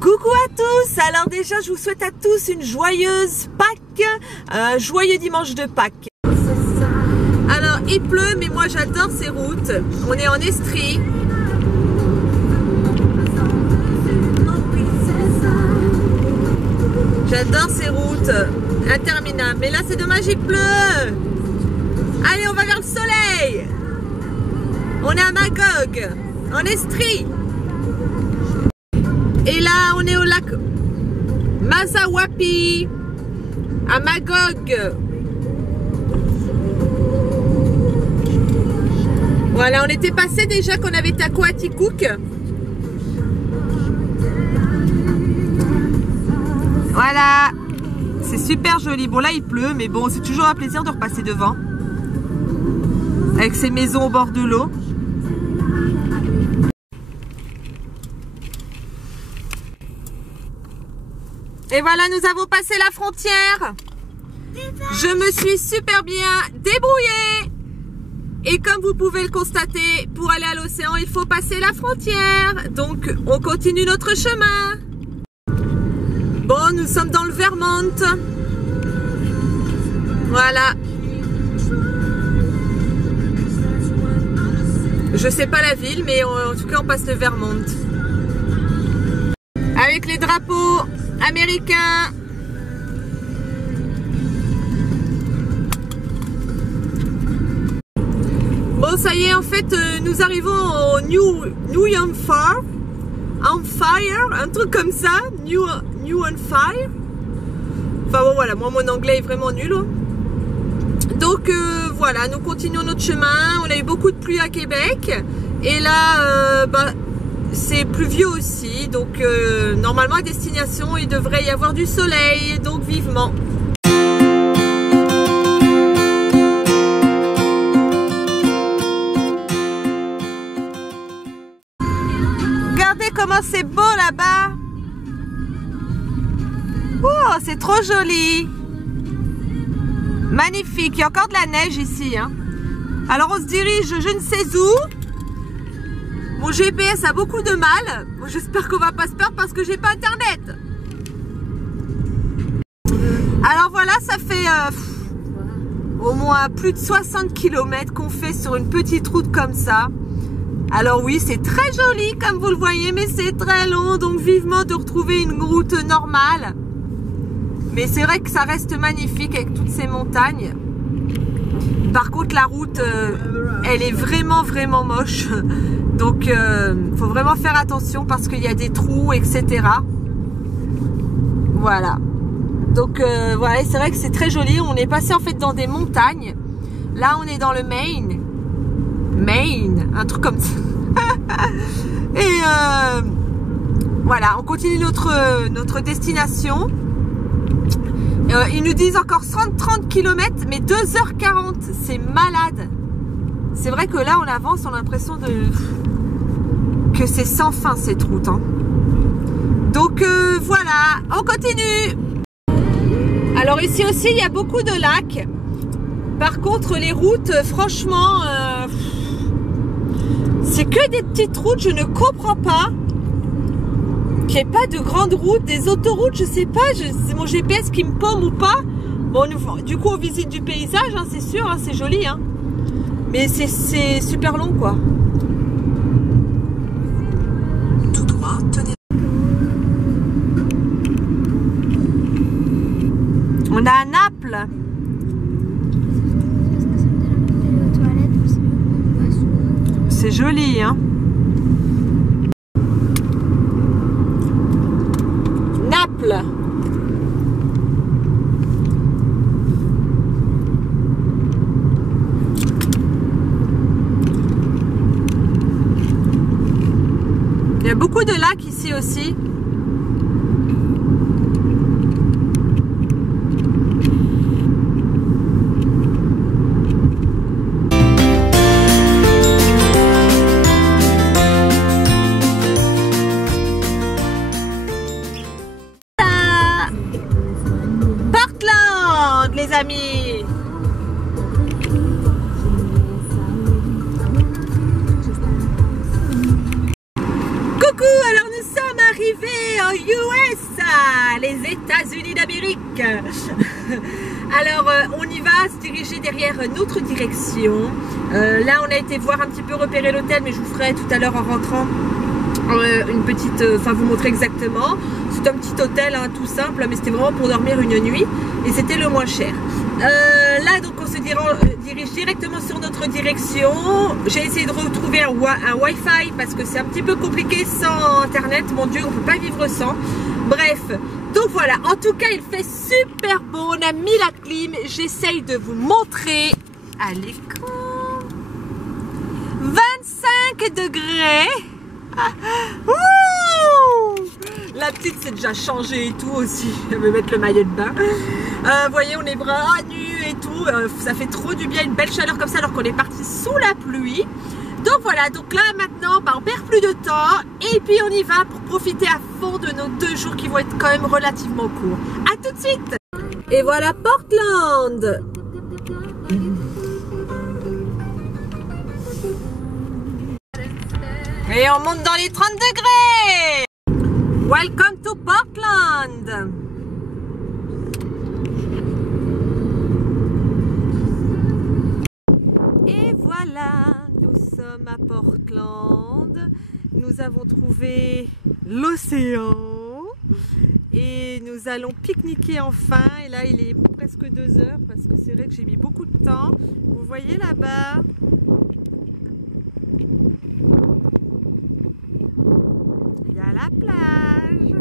Coucou à tous, alors déjà je vous souhaite à tous une joyeuse Pâques, un joyeux dimanche de Pâques. Alors il pleut mais moi j'adore ces routes, on est en Estrie. J'adore ces routes interminables, mais là c'est dommage il pleut. Allez on va vers le soleil. On est à Magog, en Estrie. Et là, on est au lac Mazawapi, à Magog. Voilà, on était passé déjà qu'on avait été à Coaticook. Voilà, c'est super joli. Bon, là, il pleut, mais bon, c'est toujours un plaisir de repasser devant. Avec ces maisons au bord de l'eau. Et voilà, nous avons passé la frontière. Je me suis super bien débrouillée. Et comme vous pouvez le constater, pour aller à l'océan, il faut passer la frontière. Donc, on continue notre chemin. Bon, nous sommes dans le Vermont. Voilà. Je sais pas la ville, mais en tout cas, on passe le Vermont. Avec les drapeaux américain. Bon, ça y est, en fait, nous arrivons au New Hampshire, un truc comme ça, New Hampshire. Enfin bon, voilà, moi mon anglais est vraiment nul. Hein. Donc voilà, nous continuons notre chemin. On a eu beaucoup de pluie à Québec et là, c'est pluvieux aussi, donc normalement à destination il devrait y avoir du soleil, donc vivement. Regardez comment c'est beau là-bas. Oh, c'est trop joli. Magnifique, il y a encore de la neige ici. Hein. Alors on se dirige je ne sais où. Mon GPS a beaucoup de mal. J'espère qu'on va pas se perdre parce que j'ai pas internet. Alors voilà, ça fait au moins plus de 60 km qu'on fait sur une petite route comme ça. Alors oui, c'est très joli comme vous le voyez, mais c'est très long. Donc vivement de retrouver une route normale. Mais c'est vrai que ça reste magnifique avec toutes ces montagnes. Par contre, la route, elle est vraiment moche. Donc, faut vraiment faire attention parce qu'il y a des trous, etc. Voilà. Donc, voilà, c'est vrai que c'est très joli. On est passé en fait dans des montagnes. Là, on est dans le Maine. Maine, un truc comme ça. Et voilà, on continue notre destination. Ils nous disent encore 30 km, mais 2h40. C'est malade. C'est vrai que là, on avance, on a l'impression que c'est sans fin cette route. Hein. Donc voilà, on continue. Alors ici aussi, il y a beaucoup de lacs. Par contre, les routes, franchement, c'est que des petites routes. Je ne comprends pas qu'il n'y ait pas de grandes routes, des autoroutes. Je sais pas, c'est mon GPS qui me paume ou pas. Bon, du coup, on visite du paysage, hein, c'est sûr, hein, c'est joli. Hein. Mais c'est super long, quoi. Tout droit, tenez. On a Naples. C'est joli, hein. Naples. Il y a beaucoup de lacs ici aussi. Portland, les amis. Coucou, alors nous sommes arrivés aux US, les États-Unis d'Amérique. Alors on y va se diriger derrière notre direction. Là on a été voir un petit peu repérer l'hôtel, mais je vous ferai tout à l'heure en rentrant une petite, enfin vous montrer exactement. C'est un petit hôtel hein, tout simple, mais c'était vraiment pour dormir une nuit et c'était le moins cher. Là donc on se dirige directement sur notre direction. J'ai essayé de retrouver un Wi-Fi parce que c'est un petit peu compliqué sans internet, mon Dieu, on peut pas vivre sans. Bref, donc voilà, en tout cas il fait super beau, on a mis la clim, j'essaye de vous montrer à l'écran. 25 degrés. La petite s'est déjà changée et tout aussi. Elle veut mettre le maillot de bain. Vous voyez, on est bras nus et tout. Ça fait trop du bien, une belle chaleur comme ça alors qu'on est parti sous la pluie. Donc voilà, donc là maintenant on perd plus de temps et puis on y va pour profiter à fond de nos 2 jours qui vont être quand même relativement courts. A tout de suite. Et voilà Portland. Et on monte dans les 30 degrés. Welcome to Portland. Et voilà, nous sommes à Portland. Nous avons trouvé l'océan. Et nous allons pique-niquer enfin. Et là, il est presque 2 heures parce que c'est vrai que j'ai mis beaucoup de temps. Vous voyez là-bas? La plage.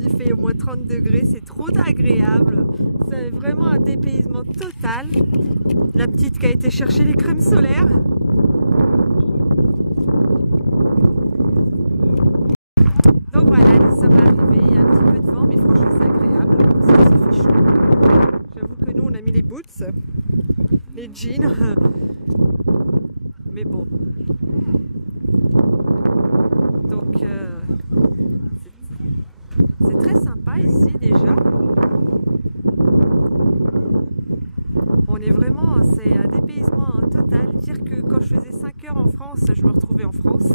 Il fait au moins 30 degrés, c'est trop agréable. C'est vraiment un dépaysement total. La petite qui a été chercher les crèmes solaires. Donc voilà, nous sommes arrivés. Il y a un petit peu de vent, mais franchement c'est agréable parce que ça fait chaud. J'avoue que nous on a mis les boots, les jeans. Mais bon. Donc c'est très sympa ici déjà. On est vraiment, c'est un dépaysement total. Dire que quand je faisais 5 heures en France, je me retrouvais en France.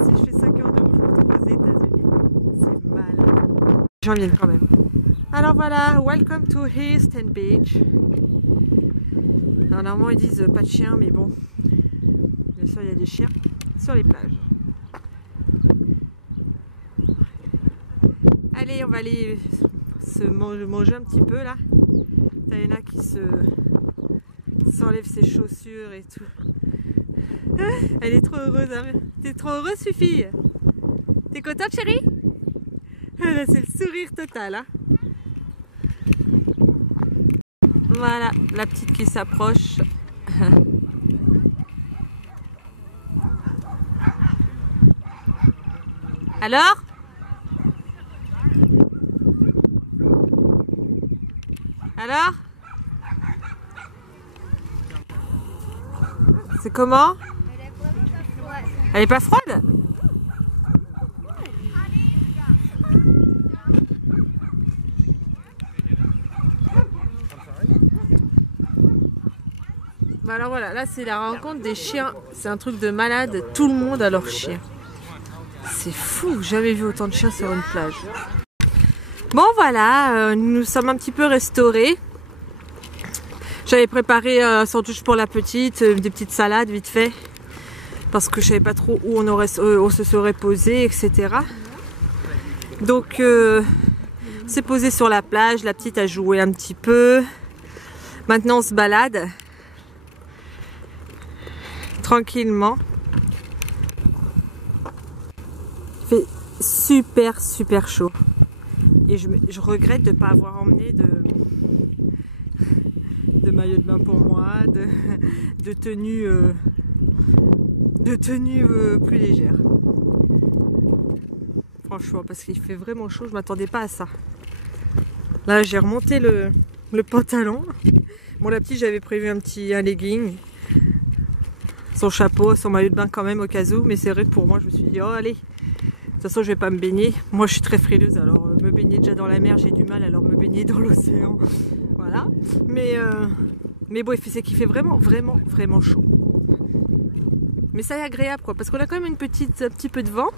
Ici je fais 5 heures de route, je me retrouve aux États-Unis. C'est mal. Les gens viennent quand même. Alors voilà, welcome to Eastern Beach. Alors, normalement ils disent pas de chiens, mais bon, bien sûr il y a des chiens sur les plages. Allez, on va aller se manger un petit peu là. T'as Ena qui s'enlève ses chaussures et tout. Elle est trop heureuse. Hein. T'es trop heureuse, fille? T'es contente, chérie? Là, c'est le sourire total. Hein. Voilà, la petite qui s'approche. Alors? Alors? C'est comment? Elle est pas froide? Bah alors voilà, là c'est la rencontre des chiens. C'est un truc de malade, tout le monde a leur chien. C'est fou, jamais vu autant de chiens sur une plage. Bon voilà, nous nous sommes un petit peu restaurés. J'avais préparé un sandwich pour la petite, des petites salades vite fait. Parce que je savais pas trop où on se serait posé, etc. Donc c'est posé sur la plage, la petite a joué un petit peu. Maintenant on se balade. Tranquillement. Il fait super chaud. Et je regrette de ne pas avoir emmené de maillot de bain pour moi, de tenue plus légère. Franchement, parce qu'il fait vraiment chaud, je ne m'attendais pas à ça. Là, j'ai remonté le pantalon. Bon, la petite, j'avais prévu un legging. Son chapeau, son maillot de bain quand même au cas où. Mais c'est vrai que pour moi, je me suis dit, oh allez, façon, je vais pas me baigner. Moi, je suis très frileuse, alors me baigner déjà dans la mer, j'ai du mal. Alors me baigner dans l'océan, voilà. Mais bon, c'est qu'il fait vraiment chaud. Mais ça est agréable, quoi, parce qu'on a quand même un petit peu de vent.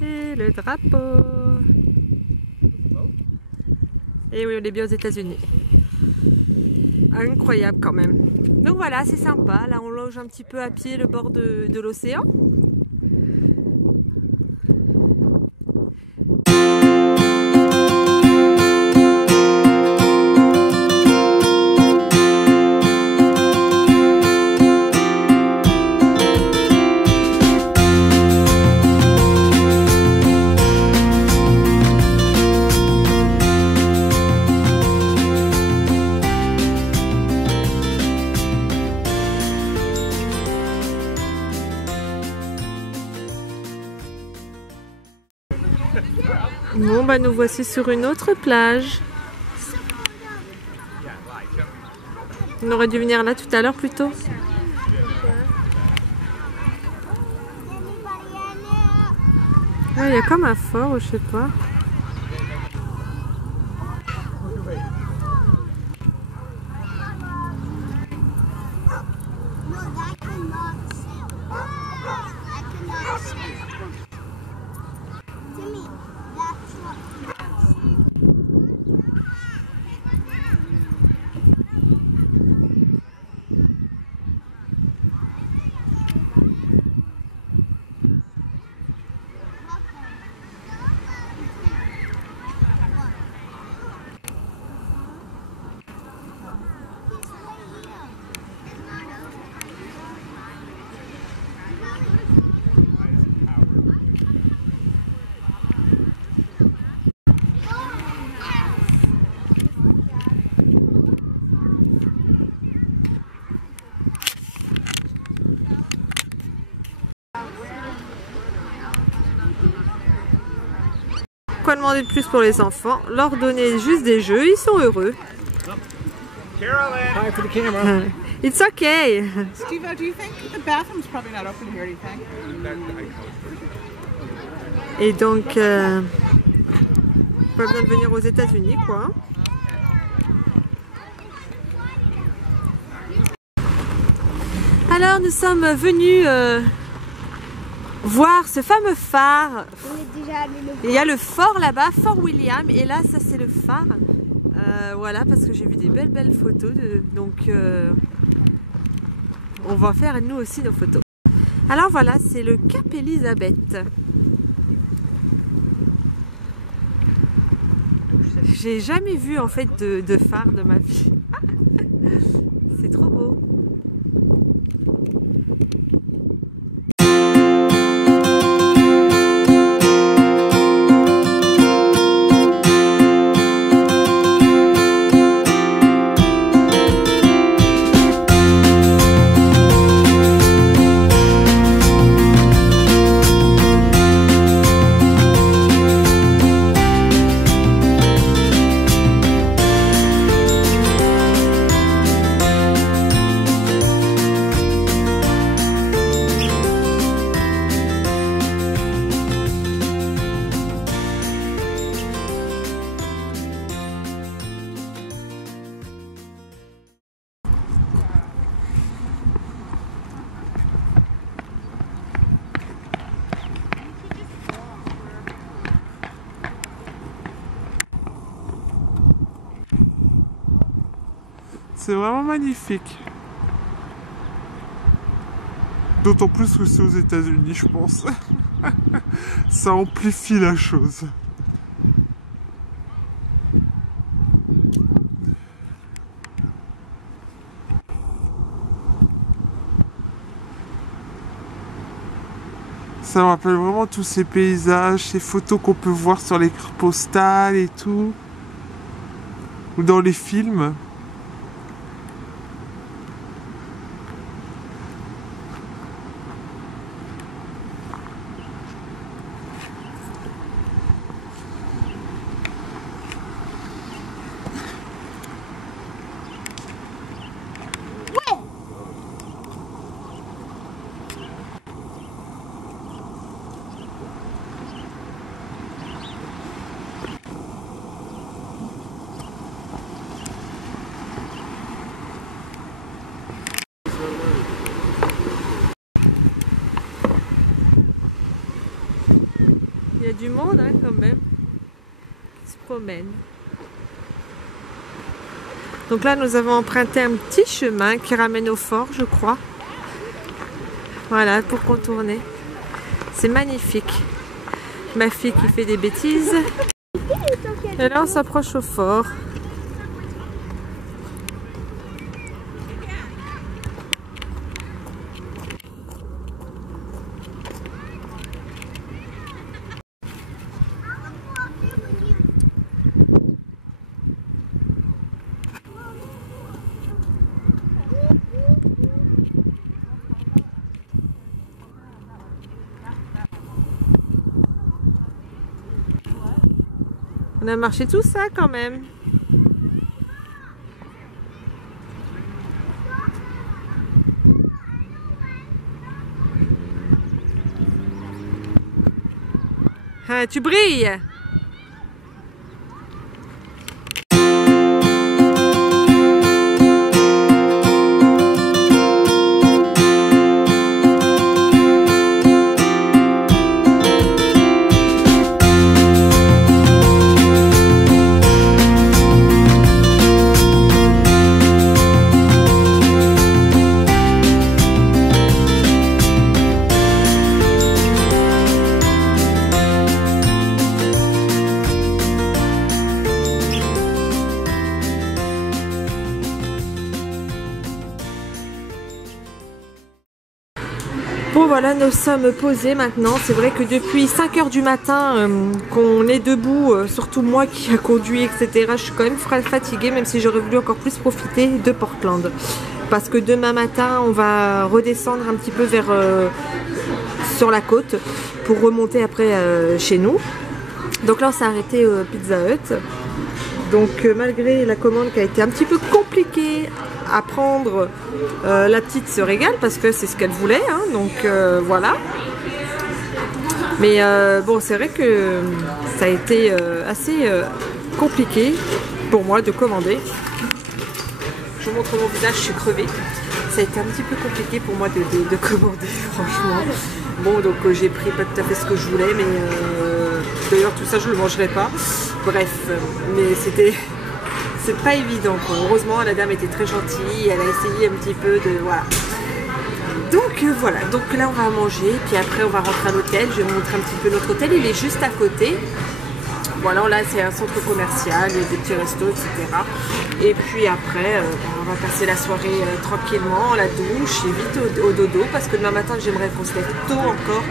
Et le drapeau. Et oui, on est bien aux États-Unis. Incroyable quand même. Donc voilà, c'est sympa. Là, on longe un petit peu à pied le bord de l'océan. Bon, bah nous voici sur une autre plage. On aurait dû venir là tout à l'heure plus tôt. Ouais, il y a comme un fort ou je sais pas. Quoi demander de plus pour les enfants? Leur donner juste des jeux, ils sont heureux. Hi for the camera. It's okay. Steve, do you think the bathroom's probably not open here? Do you think? Et donc, pas besoin de venir aux États-Unis, quoi. Alors, nous sommes venus voir ce fameux phare. On est déjà allé le voir. Il y a le fort là-bas, Fort William, et là, ça c'est le phare. Voilà, parce que j'ai vu des belles photos, donc on va faire nous aussi nos photos. Alors voilà, c'est le Cap Elizabeth. J'ai jamais vu en fait de phare de ma vie. C'est trop beau. C'est vraiment magnifique. D'autant plus que c'est aux États-Unis, je pense. Ça amplifie la chose. Ça me rappelle vraiment tous ces paysages, ces photos qu'on peut voir sur les cartes postales et tout. Ou dans les films. Il y a du monde hein, quand même qui se promène. Donc là nous avons emprunté un petit chemin qui ramène au fort je crois. Voilà pour contourner. C'est magnifique. Ma fille qui fait des bêtises. Et là on s'approche au fort. On a marché tout ça quand même. Ah, tu brilles! Bon voilà, nous sommes posés maintenant. C'est vrai que depuis 5 h du matin qu'on est debout, surtout moi qui a conduit, etc. Je suis quand même fatiguée, même si j'aurais voulu encore plus profiter de Portland. Parce que demain matin, on va redescendre un petit peu vers sur la côte pour remonter après chez nous. Donc là, on s'est arrêté au Pizza Hut. Donc malgré la commande qui a été un petit peu compliquée à prendre, la petite se régale parce que c'est ce qu'elle voulait, hein, donc voilà. Mais bon, c'est vrai que ça a été assez compliqué pour moi de commander. Je vous montre mon visage, je suis crevée. Ça a été un petit peu compliqué pour moi de commander, franchement. Bon, donc j'ai pris pas tout à fait ce que je voulais, mais d'ailleurs tout ça je le mangerai pas. Bref, mais c'est pas évident quoi. Heureusement la dame était très gentille, elle a essayé un petit peu de voilà. Donc voilà, donc là on va manger, puis après on va rentrer à l'hôtel. Je vais vous montrer un petit peu notre hôtel, il est juste à côté. Voilà, là c'est un centre commercial, il y a des petits restos, etc. Et puis après, on va passer la soirée tranquillement, la douche et vite au dodo, parce que demain matin j'aimerais qu'on se lève tôt encore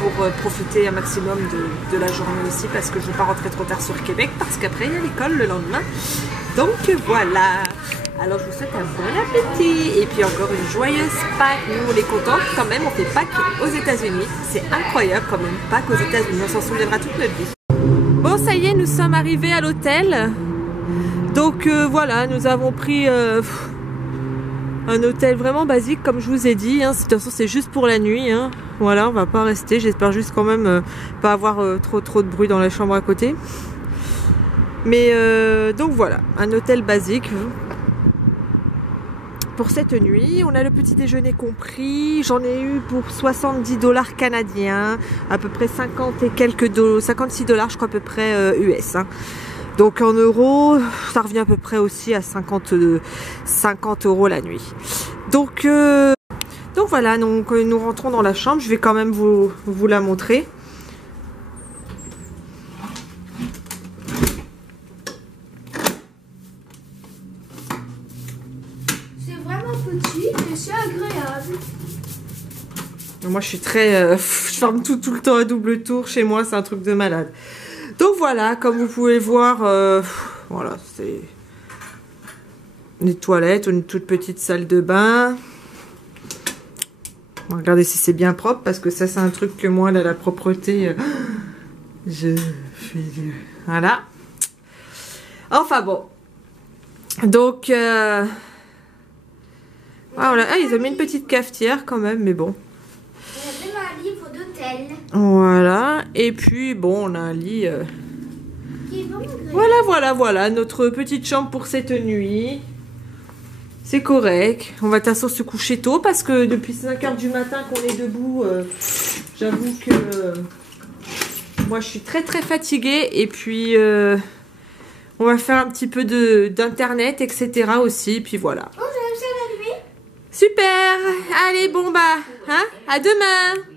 pour profiter un maximum de la journée aussi, parce que je ne veux pas rentrer trop tard sur Québec, parce qu'après il y a l'école le lendemain. Donc voilà, alors je vous souhaite un bon appétit, et puis encore une joyeuse Pâques. Nous on est contents quand même, on fait Pâques aux États-Unis, c'est incroyable quand même, Pâques aux États-Unis, on s'en souviendra toute notre vie. Bon ça y est, nous sommes arrivés à l'hôtel. Donc voilà, nous avons pris un hôtel vraiment basique comme je vous ai dit, hein. De toute façon c'est juste pour la nuit, hein. Voilà, on va pas rester, j'espère juste quand même pas avoir trop de bruit dans la chambre à côté. Mais donc voilà, un hôtel basique pour cette nuit. On a le petit déjeuner compris, j'en ai eu pour 70 $ canadiens, à peu près 50 et quelques $, 56 $ je crois à peu près US, hein. Donc en euros, ça revient à peu près aussi à 50 € la nuit. Donc voilà, donc nous rentrons dans la chambre. Je vais quand même vous la montrer. C'est vraiment petit, mais c'est agréable. Moi je suis très... je ferme tout le temps à double tour. Chez moi c'est un truc de malade. Donc voilà, comme vous pouvez voir, voilà, c'est des toilettes, une toute petite salle de bain. On va regarder si c'est bien propre, parce que ça c'est un truc que moi, là, la propreté, je fais... Voilà. Enfin bon. Donc, voilà. Ah, ils ont mis une petite cafetière quand même, mais bon. Il y avait un livre d'hôtel. Voilà, et puis bon, on a un lit. Qui est vraiment agréable. Voilà, notre petite chambre pour cette nuit. C'est correct. On va de toute façon se coucher tôt parce que depuis 5 h du matin qu'on est debout, j'avoue que Moi, je suis très très fatiguée. Et puis, on va faire un petit peu d'internet, etc. aussi. Puis voilà. Oh, j'ai réussi à l'allumer. Super. Allez, bon bah, hein, à demain.